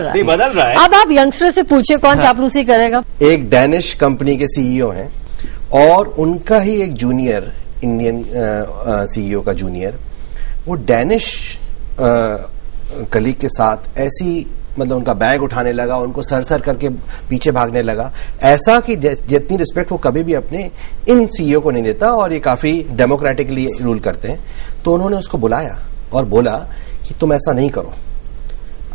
नहीं बदल रहा है। अब आप यंगस्टर से पूछिए कौन चापलूसी करेगा। एक डैनिश कंपनी के सीईओ हैं और उनका ही एक जूनियर इंडियन सीईओ का जूनियर वो डैनिश कलीग के साथ ऐसी मतलब उनका बैग उठाने लगा, उनको सर करके पीछे भागने लगा, ऐसा कि जितनी रिस्पेक्ट वो कभी भी अपने इन सीईओ को नहीं देता और ये काफी डेमोक्रेटिकली रूल करते हैं। तो उन्होंने उसको बुलाया और बोला कि तुम ऐसा नहीं करो,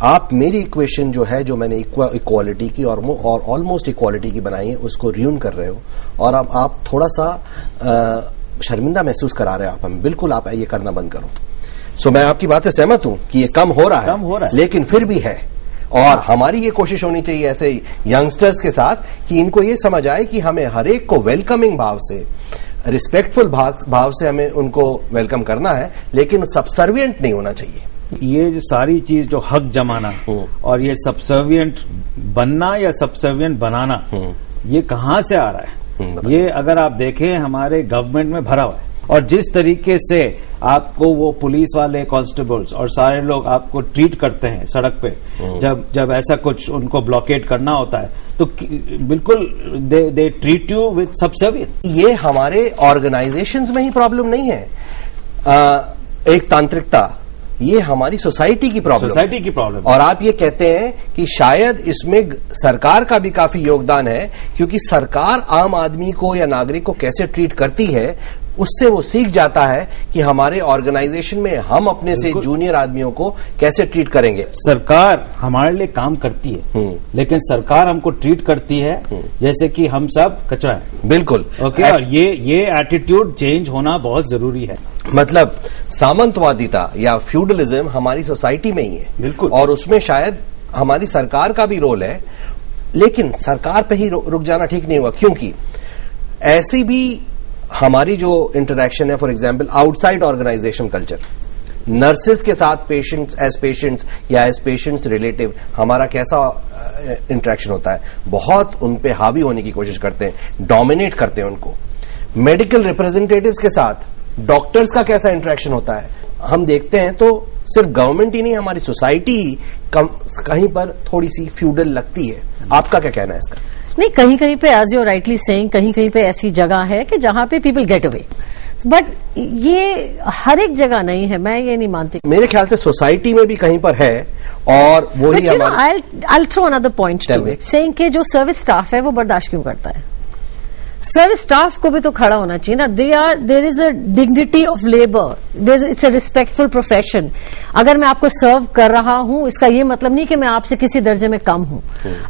आप मेरी इक्वेशन जो है जो मैंने इक्वालिटी की और ऑलमोस्ट इक्वालिटी की बनाई है उसको र्यून कर रहे हो और अब आप थोड़ा सा शर्मिंदा महसूस करा रहे हो आप हमें, बिल्कुल आप ये करना बंद करो। सो मैं आपकी बात से सहमत हूं कि ये कम हो रहा है, लेकिन फिर भी है और हमारी ये कोशिश होनी चाहिए ऐसे यंगस्टर्स के साथ कि इनको ये समझ आए कि हमें हरेक को वेलकमिंग भाव से, रिस्पेक्टफुल भाव से हमें उनको वेलकम करना है, लेकिन सबसर्विएंट नहीं होना चाहिए। ये जो सारी चीज जो हक जमाना और ये सबसर्विएंट बनना या सबसर्विएंट बनाना ये कहां से आ रहा है? ये अगर आप देखें हमारे गवर्नमेंट में भरा हुआ है और जिस तरीके से आपको वो पुलिस वाले कांस्टेबल्स और सारे लोग आपको ट्रीट करते हैं सड़क पे जब ऐसा कुछ उनको ब्लॉकेड करना होता है तो बिल्कुल they treat you with subservient. ये हमारे ऑर्गेनाइजेशंस में ही प्रॉब्लम नहीं है एक तांत्रिकता, ये हमारी सोसाइटी की प्रॉब्लम। और आप ये कहते हैं कि शायद इसमें सरकार का भी काफी योगदान है, क्योंकि सरकार आम आदमी को या नागरिक को कैसे ट्रीट करती है उससे वो सीख जाता है कि हमारे ऑर्गेनाइजेशन में हम अपने से जूनियर आदमियों को कैसे ट्रीट करेंगे। सरकार हमारे लिए काम करती है लेकिन सरकार हमको ट्रीट करती है जैसे कि हम सब कचरा है। बिल्कुल ओके। और ये एटीट्यूड चेंज होना बहुत जरूरी है। मतलब सामंतवादिता या फ्यूडलिज्म हमारी सोसाइटी में ही है। बिल्कुल। और उसमें शायद हमारी सरकार का भी रोल है, लेकिन सरकार पे ही रुक जाना ठीक नहीं हुआ, क्योंकि ऐसी भी हमारी जो इंटरैक्शन है, for example outside organisation culture, nurses के साथ पेशेंट्स या एज पेशेंट्स रिलेटिव हमारा कैसा इंटरेक्शन होता है, बहुत उन पे हावी होने की कोशिश करते हैं, डोमिनेट करते हैं उनको। मेडिकल रिप्रेजेंटेटिव्स के साथ डॉक्टर्स का कैसा इंटरेक्शन होता है हम देखते हैं, तो सिर्फ गवर्नमेंट ही नहीं हमारी सोसाइटी कहीं पर थोड़ी सी फ्यूडल लगती है। आपका क्या कहना है इसका? नहीं, कहीं कहीं पे एज यू राइटली सेइंग कहीं कहीं पे ऐसी जगह है कि जहां पे पीपल गेट अवे, बट ये हर एक जगह नहीं है, मैं ये नहीं मानती। मेरे ख्याल से सोसाइटी में भी कहीं पर है और वही I throw another point to it, saying कि जो सर्विस स्टाफ है वो बर्दाश्त क्यों करता है? सर्विस स्टाफ को भी तो खड़ा होना चाहिए ना। There is a dignity of labour, it's a respectful profession. अगर मैं आपको सर्व कर रहा हूं इसका ये मतलब नहीं कि मैं आपसे किसी दर्जे में कम हूं।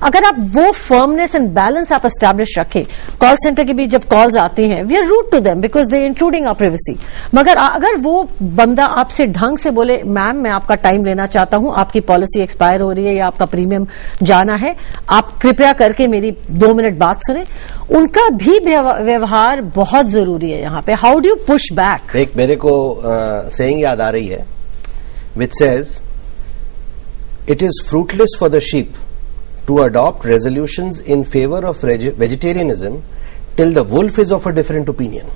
अगर आप वो फर्मनेस एंड बैलेंस आप एस्टैब्लिश रखें, कॉल सेंटर की भी जब कॉल्स आती हैं we are rude to them because they intruding our privacy, मगर अगर वो बंदा आपसे ढंग से बोले मैम मैं आपका टाइम लेना चाहता हूं, आपकी पॉलिसी एक्सपायर हो रही है या आपका प्रीमियम जाना है, आप कृपया करके मेरी 2 मिनट बात सुने, उनका भी व्यवहार बहुत जरूरी है यहाँ पे। How do you push back? एक मेरे को सेइंग याद आ रही है which says it is fruitless for the sheep to adopt resolutions in favor of vegetarianism till the wolf is of a different opinion.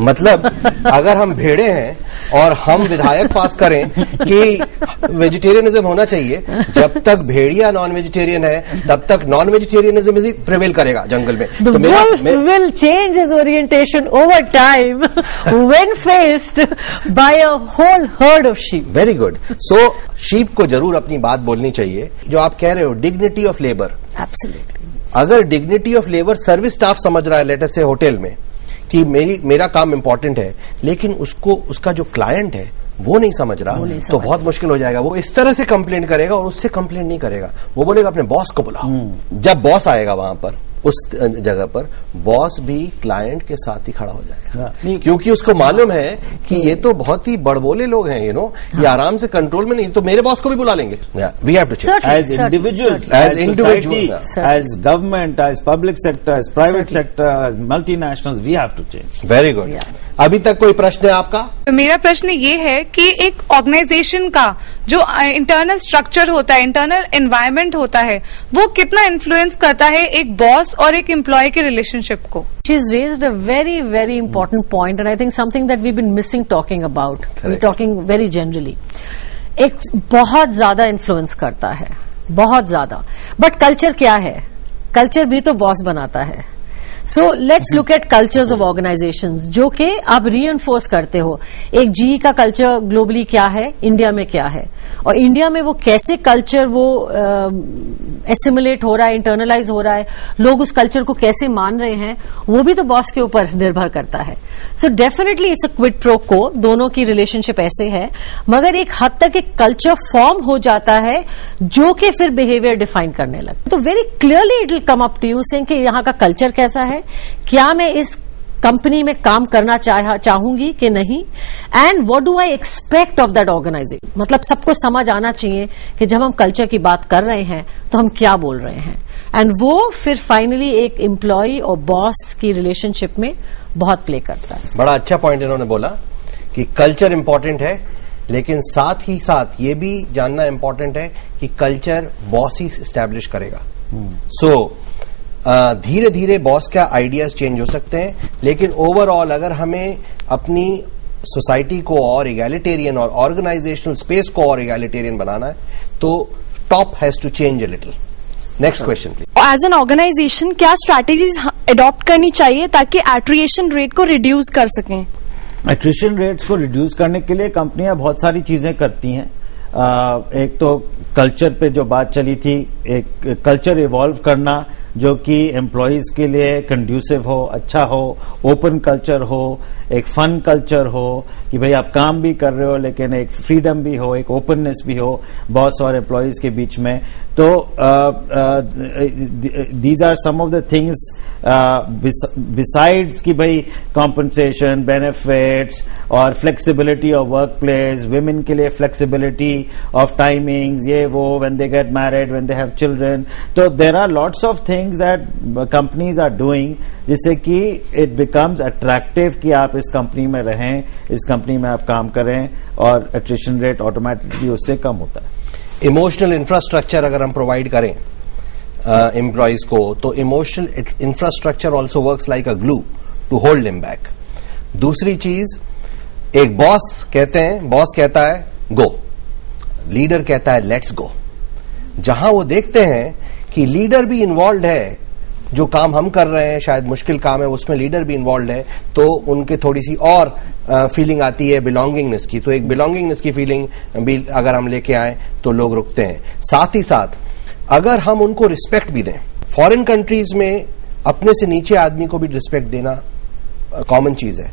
मतलब अगर हम भेड़े हैं और हम विधायक पास करें कि वेजिटेरियनिज्म होना चाहिए, जब तक भेड़िया नॉन वेजिटेरियन है तब तक नॉन वेजिटेरियनिज्म ही प्रिवेल करेगा जंगल में। The wolf will change his orientation over time when faced by a whole herd of sheep. Very good. So sheep को जरूर अपनी बात बोलनी चाहिए। जो आप कह रहे हो डिग्निटी ऑफ लेबर, Absolutely. अगर dignity of labour service staff समझ रहा है लेट अस से होटल में कि मेरा काम इंपॉर्टेंट है, लेकिन उसका जो क्लाइंट है वो नहीं समझ रहा, तो बहुत मुश्किल हो जाएगा। वो इस तरह से कंप्लेंट करेगा और उससे कंप्लेंट नहीं करेगा, वो बोलेगा अपने बॉस को बुलाओ। जब बॉस आएगा वहां पर उस जगह पर बॉस भी क्लाइंट के साथ ही खड़ा हो जाएगा, क्योंकि उसको मालूम है कि ये तो बहुत ही बड़बोले लोग हैं, ये आराम से कंट्रोल में नहीं, तो मेरे बॉस को भी बुला लेंगे। We have to as individuals, as society, as government, as public sector, as private sector, as multinationals, we have to change. Very good. अभी तक कोई प्रश्न है आपका? मेरा प्रश्न ये है कि एक ऑर्गेनाइजेशन का जो इंटरनल स्ट्रक्चर होता है, इंटरनल एनवायरनमेंट होता है, वो कितना इन्फ्लुएंस करता है एक बॉस और एक एम्प्लॉय के रिलेशनशिप को? She's raised a very, very important point, and I think something that we've been missing talking about. We're talking very generally. एक बहुत ज्यादा इन्फ्लुएंस करता है बहुत ज्यादा। बट कल्चर क्या है? कल्चर भी तो बॉस बनाता है। So let's look at cultures of organisations जो कि आप रीइंफोर्स करते हो। एक जी का कल्चर ग्लोबली क्या है, इंडिया में क्या है, और इंडिया में वो कैसे कल्चर वो एसिमुलेट हो रहा है, इंटरनलाइज हो रहा है, लोग उस कल्चर को कैसे मान रहे हैं, वो भी तो बॉस के ऊपर निर्भर करता है। So definitely it's a quid pro को, दोनों की रिलेशनशिप ऐसे है, मगर एक हद तक एक कल्चर फॉर्म हो जाता है जो कि फिर बिहेवियर डिफाइन करने लगता है। तो very clearly it will come up to you saying कि यहाँ का कल्चर कैसा है, क्या मैं इस कंपनी में काम करना चाहूंगी कि नहीं, and what do I expect of that organisation. मतलब सबको समझ आना चाहिए कि जब हम कल्चर की बात कर रहे हैं तो हम क्या बोल रहे हैं, एंड वो फिर फाइनली एक एम्प्लॉय और बॉस की रिलेशनशिप में बहुत प्ले करता है। बड़ा अच्छा पॉइंट इन्होंने बोला कि कल्चर इंपॉर्टेंट है, लेकिन साथ ही साथ ये भी जानना इंपॉर्टेंट है कि कल्चर बॉस ही स्टैब्लिश करेगा। सो धीरे धीरे बॉस का आइडियाज चेंज हो सकते हैं, लेकिन ओवरऑल अगर हमें अपनी सोसाइटी को और इगैलिटेरियन और ऑर्गेनाइजेशनल स्पेस को और इगैलिटेरियन बनाना है तो top has to change a little. Next question please. As an organisation क्या स्ट्रैटेजीज अडॉप्ट करनी चाहिए ताकि एट्रिएशन रेट को रिड्यूस कर सकें? एट्रिशन रेट्स को रिड्यूस करने के लिए कंपनियां बहुत सारी चीजें करती हैं। एक तो कल्चर पे जो बात चली थी, एक कल्चर इवॉल्व करना जो कि एम्प्लॉयज के लिए कंड्यूसिव हो, अच्छा हो, ओपन कल्चर हो, एक फन कल्चर हो कि भाई आप काम भी कर रहे हो लेकिन एक फ्रीडम भी हो, एक ओपननेस भी हो बॉस और एम्प्लॉयज के बीच में। तो these are some of the things besides कि भाई कॉम्पनसेशन, बेनिफिट्स और flexibility of work place, women के लिए फ्लेक्सिबिलिटी ऑफ टाइमिंग्स, ये वो, when they get married, when they have children. तो there are lots of things that companies are doing जिससे कि इट बिकम्स अट्रैक्टिव कि आप इस कंपनी में रहें, इस कंपनी में आप काम करें, और एट्रिशन रेट ऑटोमेटिकली उससे कम होता है। इमोशनल इंफ्रास्ट्रक्चर अगर हम प्रोवाइड करें एम्प्लॉयज को, तो emotional infrastructure also works like a glue to hold him back. दूसरी चीज, एक बॉस कहता है गो, लीडर कहता है लेट्स गो। जहां वो देखते हैं कि लीडर भी इन्वॉल्व है, जो काम हम कर रहे हैं शायद मुश्किल काम है, उसमें लीडर भी इन्वॉल्व है, तो उनके थोड़ी सी और फीलिंग आती है बिलोंगिंगनेस की। तो एक बिलोंगिंगनेस की फीलिंग भी अगर हम लेके आए तो लोग रुकते हैं। साथ ही साथ अगर हम उनको रिस्पेक्ट भी दें, फॉरेन कंट्रीज में अपने से नीचे आदमी को भी रिस्पेक्ट देना कॉमन चीज है,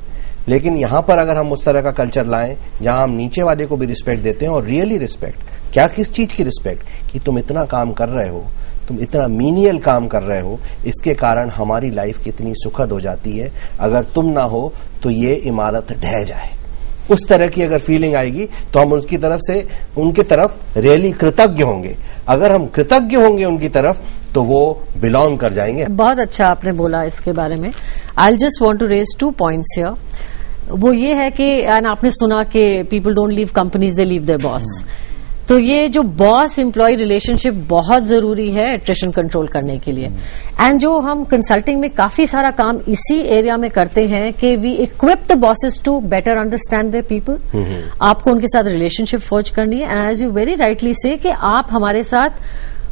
लेकिन यहां पर अगर हम उस तरह का कल्चर लाएं जहां हम नीचे वाले को भी रिस्पेक्ट देते हैं, और रियली रिस्पेक्ट, क्या किस चीज की रिस्पेक्ट, कि तुम इतना काम कर रहे हो, तुम इतना मीनियल काम कर रहे हो, इसके कारण हमारी लाइफ कितनी सुखद हो जाती है, अगर तुम ना हो तो ये इमारत ढह जाए। उस तरह की अगर फीलिंग आएगी तो हम उसकी तरफ से उनके तरफ रियली कृतज्ञ होंगे। अगर हम कृतज्ञ होंगे उनकी तरफ तो वो बिलोंग कर जाएंगे। बहुत अच्छा आपने बोला इसके बारे में। I just want to raise 2 points here. वो ये है कि आपने सुना कि people don't leave companies, they leave their boss. तो ये जो बॉस एम्प्लॉय रिलेशनशिप बहुत जरूरी है एट्रिशन कंट्रोल करने के लिए। एंड जो हम कंसल्टिंग में काफी सारा काम इसी एरिया में करते हैं कि we equip the bosses to better understand their people. आपको उनके साथ रिलेशनशिप फोर्ज करनी है, and as you very rightly say कि आप हमारे साथ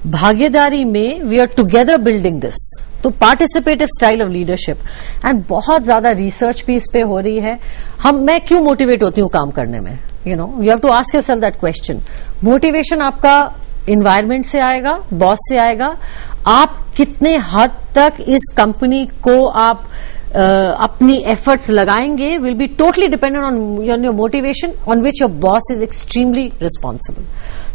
भागीदारी में we are together building this. तो participative style of leadership, and बहुत ज्यादा रिसर्च भी इस पे हो रही है। मैं क्यों मोटिवेट होती हूँ काम करने में, you have to ask yourself that question. Motivation आपका एनवायरनमेंट से आएगा, बॉस से आएगा। आप कितने हद तक इस कंपनी को आप अपनी एफर्ट्स लगाएंगे will be totally dependent on your motivation, on which your boss is extremely responsible.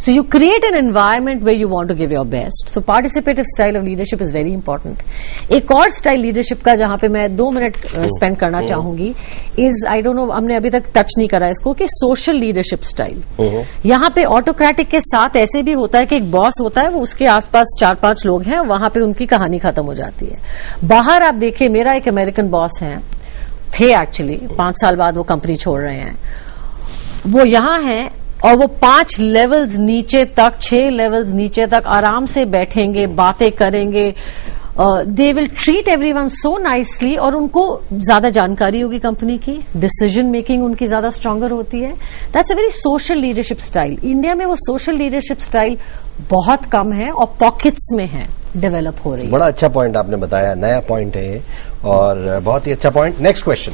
So you create an environment where you want to give your best. So participative style of leadership is very important. एक और style leadership का जहां पे मैं 2 minute spend करना चाहूंगी is, I don't know, हमने अभी तक टच नहीं करा इसको, कि सोशल लीडरशिप स्टाइल. यहाँ पे ऑटोक्रेटिक के साथ ऐसे भी होता है कि एक बॉस होता है, वो उसके आसपास 4-5 लोग हैं, वहां पे उनकी कहानी खत्म हो जाती है. बाहर आप देखिए, मेरा एक अमेरिकन बॉस थे एक्चुअली, 5 साल बाद वो कंपनी छोड़ रहे हैं. वो यहाँ हैं और वो 5 लेवल्स नीचे तक, 6 लेवल्स नीचे तक आराम से बैठेंगे, बातें करेंगे, they will treat everyone so nicely, और उनको ज्यादा जानकारी होगी कंपनी की, डिसीजन मेकिंग उनकी ज्यादा स्ट्रांगर होती है. That's a very social leadership style. India में वो सोशल लीडरशिप स्टाइल बहुत कम है और पॉकेट्स में है, डेवलप हो रही है. बड़ा अच्छा पॉइंट आपने बताया, नया पॉइंट है ये और बहुत ही अच्छा पॉइंट. Next question.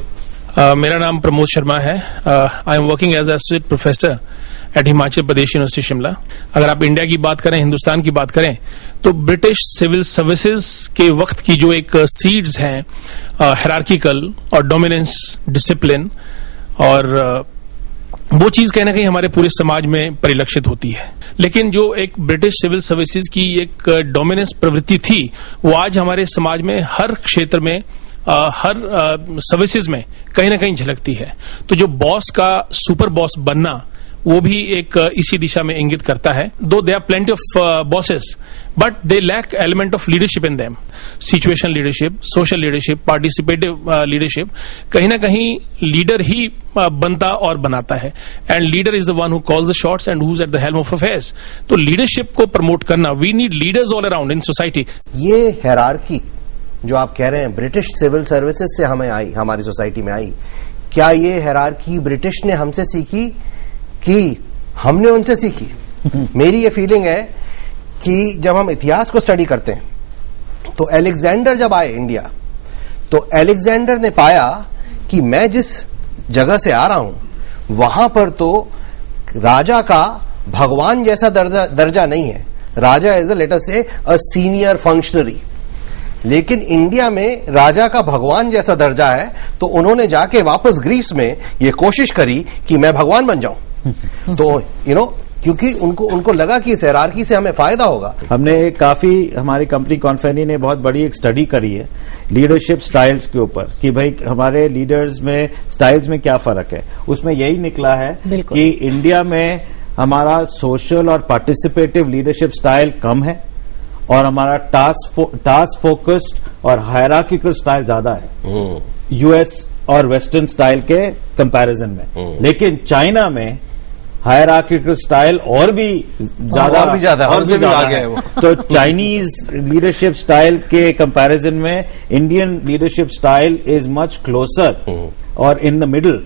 मेरा नाम प्रमोद शर्मा है. I am working as associate professor at Himachal Pradesh university Shimla. अगर आप इंडिया की बात करें, हिंदुस्तान की बात करें, तो ब्रिटिश सिविल सर्विसेज के वक्त की जो एक सीड्स हैं, हायरार्किकल और डोमिनेंस, डिसिप्लिन, और वो चीज कहीं ना कहीं हमारे पूरे समाज में परिलक्षित होती है. लेकिन जो एक ब्रिटिश सिविल सर्विसेज की एक डोमिनेंस प्रवृत्ति थी, वो आज हमारे समाज में हर क्षेत्र में, हर सर्विसेज में कहीं ना कहीं झलकती है. तो जो बॉस का सुपर बॉस बनना, वो भी एक इसी दिशा में इंगित करता है. Though they are plenty of bosses, but they lack element of leadership in them. Situation leadership, social leadership, participative leadership. कहीं ना कहीं लीडर ही बनता और बनाता है, and leader is the one who calls the shots and who is at the helm of affairs. तो leadership को प्रमोट करना, we need leaders all around in society. ये हायरार्की जो आप कह रहे हैं ब्रिटिश सिविल सर्विसेज से हमें आई, हमारी सोसाइटी में आई, क्या ये हायरार्की ब्रिटिश ने हमसे सीखी कि हमने उनसे सीखी? मेरी ये फीलिंग है कि जब हम इतिहास को स्टडी करते हैं तो अलेक्जेंडर जब आए इंडिया, तो अलेक्जेंडर ने पाया कि मैं जिस जगह से आ रहा हूं वहां पर तो राजा का भगवान जैसा दर्जा नहीं है. राजा इज लेट अस से अ सीनियर फंक्शनरी. लेकिन इंडिया में राजा का भगवान जैसा दर्जा है, तो उन्होंने जाके वापस ग्रीस में ये कोशिश करी कि मैं भगवान बन जाऊं. तो क्योंकि उनको लगा कि इस हायरार्की से हमें फायदा होगा. हमने काफी, हमारी कंपनी कॉन्फेनी ने बहुत बड़ी एक स्टडी करी है लीडरशिप स्टाइल्स के ऊपर कि भाई हमारे लीडर्स में स्टाइल्स में क्या फर्क है. उसमें यही निकला है कि इंडिया में हमारा सोशल और पार्टिसिपेटिव लीडरशिप स्टाइल कम है और हमारा टास्क फोकस्ड और हायरार्किकल स्टाइल ज्यादा है यूएस और वेस्टर्न स्टाइल के कंपैरिजन में. लेकिन चाइना में हायरार्किकल स्टाइल और भी ज्यादा है. तो चाइनीज लीडरशिप स्टाइल के कंपैरिजन में Indian leadership style is much closer और in the middle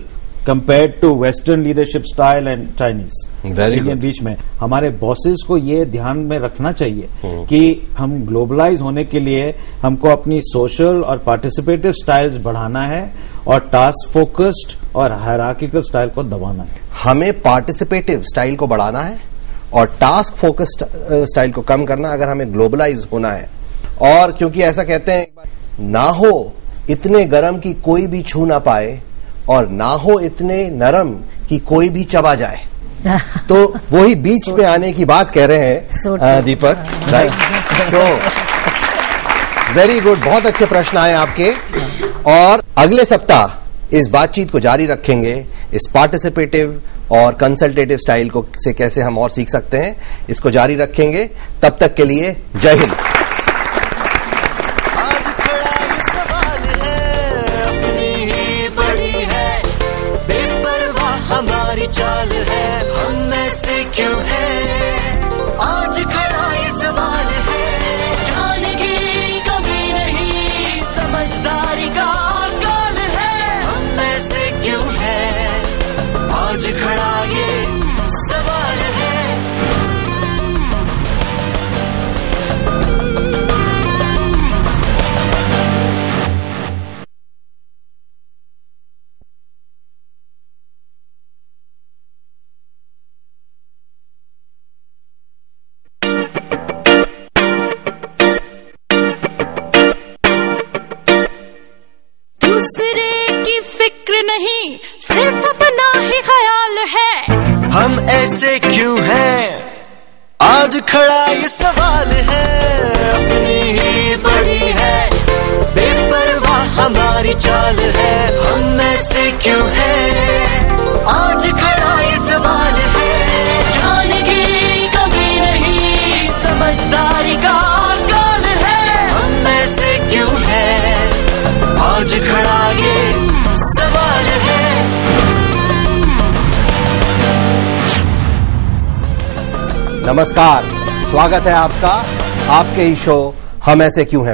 compared to western leadership style and Chinese. Indian बीच में हमारे बॉसेस को ये ध्यान में रखना चाहिए कि हम ग्लोबलाइज होने के लिए हमको अपनी सोशल और पार्टिसिपेटिव स्टाइल्स बढ़ाना है और टास्क फोकस्ड और हायरार्किकल स्टाइल को दबाना है. हमें पार्टिसिपेटिव स्टाइल को बढ़ाना है और टास्क फोकस्ड स्टाइल को कम करना अगर हमें ग्लोबलाइज होना है. और क्योंकि ऐसा कहते हैं, ना हो इतने गर्म कि कोई भी छू ना पाए और ना हो इतने नरम कि कोई भी चबा जाए. तो वही बीच में आने की बात कह रहे हैं दीपक. राइट. So very good. बहुत अच्छे प्रश्न आए आपके और अगले सप्ताह इस बातचीत को जारी रखेंगे. इस पार्टिसिपेटिव और कंसल्टेटिव स्टाइल को से कैसे हम और सीख सकते हैं, इसको जारी रखेंगे. तब तक के लिए जय हिंद. आज खड़ा ये सवाल है, अपनी ही बड़ी है, बेपरवाह हमारी चाल है, हम ऐसे क्यों हैं? आज खड़ा ये सवाल है, ध्यान की कमी नहीं, समझदारी का काल है, हम ऐसे क्यों हैं? आज खड़ा ये सवाल है. नहीं, सिर्फ अपना ही ख्याल है, हम ऐसे क्यों हैं? आज खड़ा ये सवाल है, अपनी ही बड़ी है, बेपरवाह हमारी चाल है, हम ऐसे क्यों हैं? आज खड़ा ये सवाल है, ध्यान की कमी नहीं, समझदारी का काल है, हम ऐसे क्यों हैं? आज खड़ा ये सवाल है. नमस्कार, स्वागत है आपका आपके ही शो हम ऐसे क्यों हैं में.